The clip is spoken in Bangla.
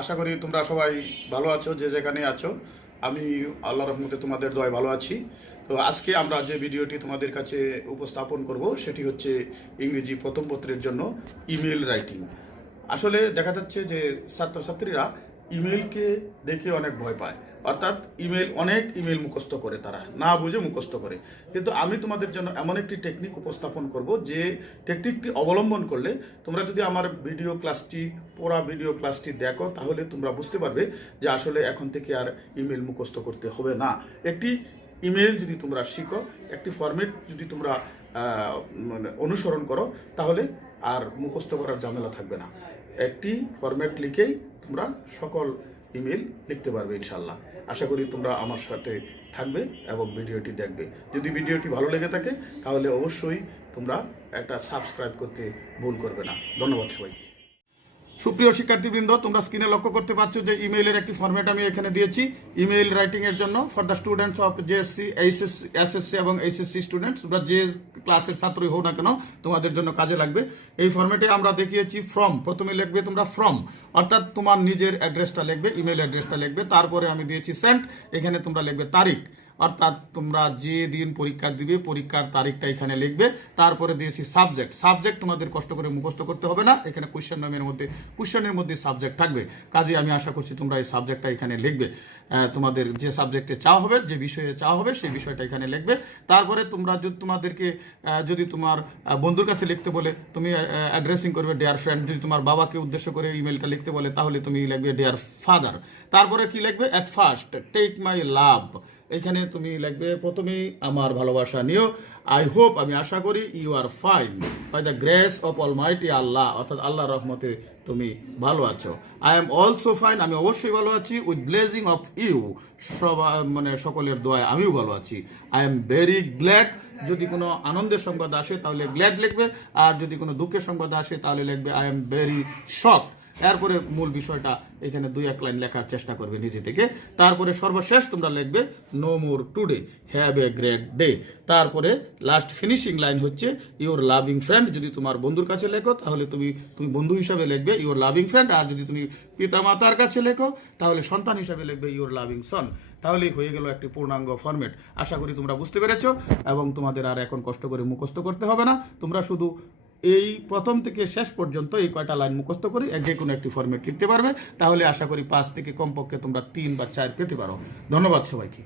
আশা করি তোমরা সবাই ভালো আছো, যে যেখানে আছো। আমি আল্লাহর রহমতে তোমাদের দোয়ায় ভালো আছি। তো আজকে আমরা যে ভিডিওটি তোমাদের কাছে উপস্থাপন করব সেটি হচ্ছে ইংরেজি প্রথম পত্রের জন্য ইমেল রাইটিং। আসলে দেখা যাচ্ছে যে ছাত্রছাত্রীরা ইমেলকে দেখে অনেক ভয় পায়, অর্থাৎ অনেক ইমেল মুখস্থ করে, তারা না বুঝে মুখস্থ করে। কিন্তু আমি তোমাদের জন্য এমন একটি টেকনিক উপস্থাপন করব যে টেকনিকটি অবলম্বন করলে তোমরা যদি আমার পুরা ভিডিও ক্লাসটি দেখো, তাহলে তোমরা বুঝতে পারবে যে আসলে এখন থেকে আর ইমেল মুখস্থ করতে হবে না। একটি ইমেল যদি তোমরা শিখো, একটি ফরম্যাট যদি তোমরা অনুসরণ করো, তাহলে আর মুখস্থ করার ঝামেলা থাকবে না। একটি ফরম্যাট লিখেই তোমরা সকল ইমেল লিখতে পারবে ইনশাল্লাহ। আশা করি তোমরা আমার সাথে থাকবে এবং ভিডিওটি দেখবে। যদি ভিডিওটি ভালো লেগে থাকে তাহলে অবশ্যই তোমরা একটা সাবস্ক্রাইব করতে ভুল করবে না। ধন্যবাদ সবাইকে। সুপ্রিয় শিক্ষার্থীবৃন্দ, তোমরা স্ক্রিনে লক্ষ্য করতে পারছো যে ইমেইলের একটি ফরম্যাট আমি এখানে দিয়েছি ইমেইল রাইটিং এর জন্য for the students of JSC, SSC এবং এইচএসসি স্টুডেন্টস। তোমরা যে ক্লাসের ছাত্রই হও না কেন, তোমাদের জন্য কাজে লাগবে। এই ফরম্যাটে আমরা দেখিয়েছি ফ্রম, প্রথমে লিখবে তোমরা ফ্রম, অর্থাৎ তোমার নিজের অ্যাড্রেসটা লিখবে, ইমেল অ্যাড্রেসটা লিখবে। তারপরে আমি দিয়েছি সেন্ট, এখানে তোমরা লিখবে তারিখ, অর্থাৎ তোমরা যে দিন পরীক্ষা দিবে পরীক্ষার তারিখটা এখানে লিখবে। তারপরে দিয়েছি সাবজেক্ট তোমাদের কষ্ট করে মুখস্থ করতে হবে না, এখানে কোশ্চেনের মধ্যে সাবজেক্ট থাকবে। কাজে আমি আশা করছি তোমরা এই সাবজেক্টটা এখানে লিখবে। তোমাদের যে সাবজেক্টে চাওয়া হবে, যে বিষয়ে চাওয়া হবে, সেই বিষয়টা এখানে লিখবে। তারপরে তোমরা যদি তোমার বন্ধুর কাছে লিখতে বলে তুমি অ্যাড্রেসিং করবে ডিয়ার ফ্রেন্ড। যদি তোমার বাবাকে উদ্দেশ্য করে ইমেলটা লিখতে বলে তাহলে তুমি লিখবে ডিয়ার ফাদার। তারপরে কি লিখবে? অ্যাট ফার্স্ট টেক মাই লাভ, এখানে তুমি লিখবে প্রথমেই আমার ভালোবাসা নিও। আই হোপ, আমি আশা করি, you are fine by the grace of almighty Allah, অর্থাৎ আল্লাহর রহমতে তুমি ভালো আছো। আই এম অলসো ফাইন, আমি অবশ্যই ভালো আছি। উইথ ব্লেজিং অফ ইউ, সকলের দোয়ায় আমিও ভালো আছি। আই এম ভেরি গ্ল্যাড, যদি কোনো আনন্দের সংবাদ আসে তাহলে গ্ল্যাড লিখবে, আর যদি কোনো দুঃখের সংবাদ আসে তাহলে লিখবে আই এম ভেরি শক। এরপরে মূল বিষয়টা এখানে 2-1 লাইন লেখার চেষ্টা করবে নিজে থেকে। তারপরে সর্বশেষ তোমরা লিখবে no more today, have a great day. তারপরে লাস্ট ফিনিশিং লাইন হচ্ছে ইউর লাভিং ফ্রেন্ড। যদি তোমার বন্ধুর কাছে লেখো তাহলে তুমি বন্ধু হিসাবে লিখবে ইউর লাভিং ফ্রেন্ড, আর যদি তুমি পিতা মাতার কাছে লেখো তাহলে সন্তান হিসাবে লিখবে ইউর লাভিং সন। তাহলেই হয়ে গেল একটি পূর্ণাঙ্গ ফরম্যাট। আশা করি তোমরা বুঝতে পেরেছো এবং তোমাদের আর এখন কষ্ট করে মুখস্থ করতে হবে না। তোমরা শুধু এই প্রথম থেকে শেষ পর্যন্ত এই কয়টা লাইন মুখস্থ করে যে কোনো একটি ফরম্যাট লিখতে পারবে। তাহলে আশা করি 5 থেকে কমপক্ষে তোমরা 3 বা 4 পেতে পারো। ধন্যবাদ সবাইকে।